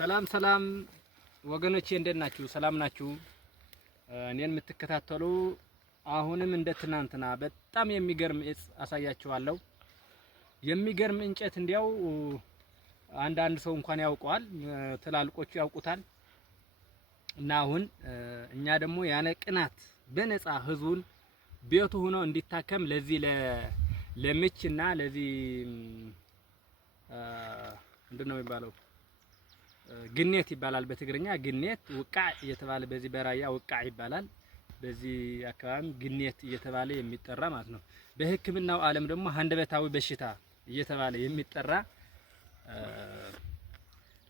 ሰላም ሰላም ወገኖቼ እንዴት ናችሁ? ሰላም ናችሁ? እኔን የምትከታተሉ አሁንም እንደ ትናንትና በጣም የሚገርም እጽ አሳያችኋለሁ። የሚገርም እንጨት እንዲያው አንዳንድ ሰው እንኳን ያውቀዋል፣ ትላልቆቹ ያውቁታል። እና አሁን እኛ ደግሞ ያለ ቅናት በነፃ ህዝቡን ቤቱ ሆኖ እንዲታከም ለዚህ ለምችና ለዚህ ምንድነው የሚባለው ግኔት ይባላል በትግርኛ ግኔት ውቃዕ እየተባለ በዚህ በራያ ውቃዕ ይባላል። በዚህ አካባቢ ግኔት እየተባለ የሚጠራ ማለት ነው። በሕክምናው ዓለም ደግሞ አንደበታዊ በሽታ እየተባለ የሚጠራ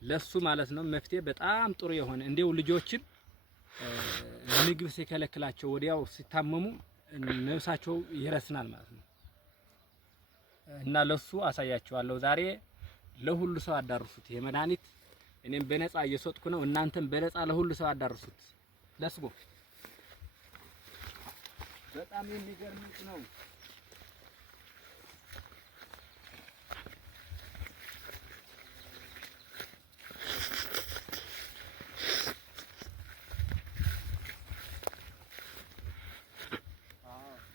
ለሱ ማለት ነው መፍትሄ በጣም ጥሩ የሆነ እንዲው ልጆችን ምግብ ሲከለክላቸው ወዲያው ሲታመሙ ነፍሳቸው ይረስናል ማለት ነው። እና ለሱ አሳያችኋለሁ ዛሬ። ለሁሉ ሰው አዳርሱት። ይሄ መድኃኒት እኔም በነፃ እየሰጥኩ ነው። እናንተም በነፃ ለሁሉ ሰው አዳርሱት። ለስጎ በጣም የሚገርም ነው።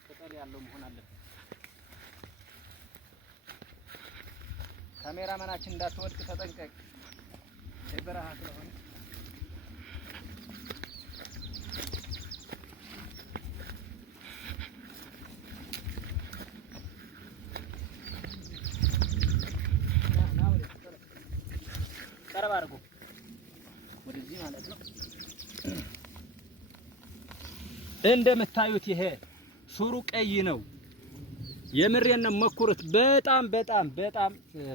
ቅጠል ያለው መሆን አለበት። ካሜራማናችን እንዳትወድቅ ተጠንቀቅ። በረሃ ስለሆነ ቀረብ አድርጎ ወደዚህ ማለት ነው። እንደምታዩት ይሄ ሱሩ ቀይ ነው። የምሬን ነው፣ ሞክሩት። በጣም በጣም በጣም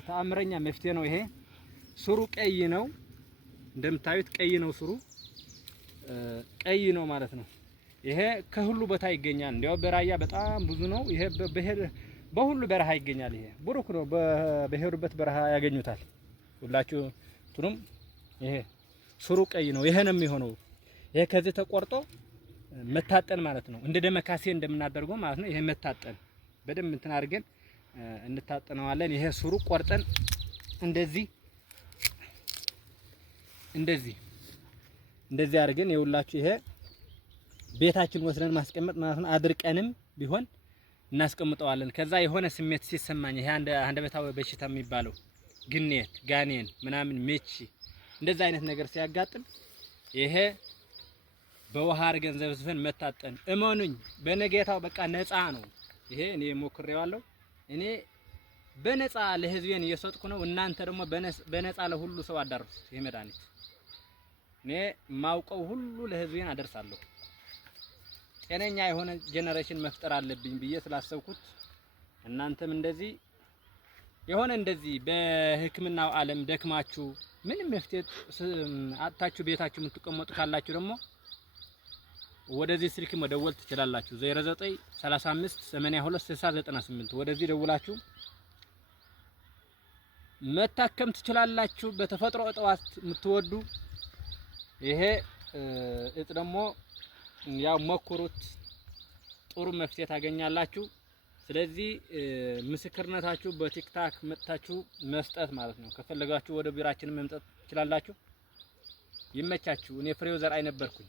ተአምረኛ መፍትሄ ነው ይሄ። ሱሩ ቀይ ነው። እንደምታዩት ቀይ ነው ሱሩ ቀይ ነው ማለት ነው። ይሄ ከሁሉ ቦታ ይገኛል። እንዲያው በራያ በጣም ብዙ ነው ይሄ። በሁሉ በረሃ ይገኛል። ይሄ ቡሩክ ነው። በሄዱበት በረሃ ያገኙታል ሁላችሁ ትሩም። ይሄ ሱሩ ቀይ ነው። ይሄ ነው የሚሆነው። ይሄ ከዚህ ተቆርጦ መታጠን ማለት ነው። እንደ ደመካሴ እንደምናደርገው ማለት ነው። ይሄ መታጠን በደንብ እንትን አድርገን እንታጠነዋለን። ይሄ ሱሩ ቆርጠን እንደዚህ አድርገን የውላችሁ ይሄ ቤታችን ወስደን ማስቀመጥ ማለት ነው። አድርቀንም ቢሆን እናስቀምጠዋለን። ከዛ የሆነ ስሜት ሲሰማኝ ይሄ አንደበታዊ በሽታ የሚባለው ግኔት፣ ጋኔን ምናምን ምች እንደዛ አይነት ነገር ሲያጋጥም ይሄ በውሃ አድርገን ዘብዝፈን መታጠን፣ እመኑኝ በነገታው በቃ ነፃ ነው። ይሄ እኔ ሞክሬዋለሁ። እኔ በነፃ ለህዝቤን እየሰጥኩ ነው። እናንተ ደግሞ በነፃ ለሁሉ ሰው አዳርሱት። ይሄ መድኃኒት እኔ ማውቀው ሁሉ ለህዝቤን አደርሳለሁ። ጤነኛ የሆነ ጄኔሬሽን መፍጠር አለብኝ ብዬ ስላሰብኩት እናንተም እንደዚህ የሆነ እንደዚህ በሕክምናው ዓለም ደክማችሁ ምንም መፍትሄ አጣችሁ ቤታችሁ የምትቀመጡ ካላችሁ ደግሞ ወደዚህ ስልክ መደወል ትችላላችሁ። 0935 82 60 98 ወደዚህ ደውላችሁ መታከም ትችላላችሁ። በተፈጥሮ እጽዋት የምትወዱ ይሄ እጽ ደግሞ ያው ሞክሩት፣ ጥሩ መፍትሄ ታገኛላችሁ። ስለዚህ ምስክርነታችሁ በቲክታክ መጥታችሁ መስጠት ማለት ነው። ከፈለጋችሁ ወደ ቢራችን መምጣት ትችላላችሁ። ይመቻችሁ። እኔ ፍሬው ዘርአይ ነበርኩኝ።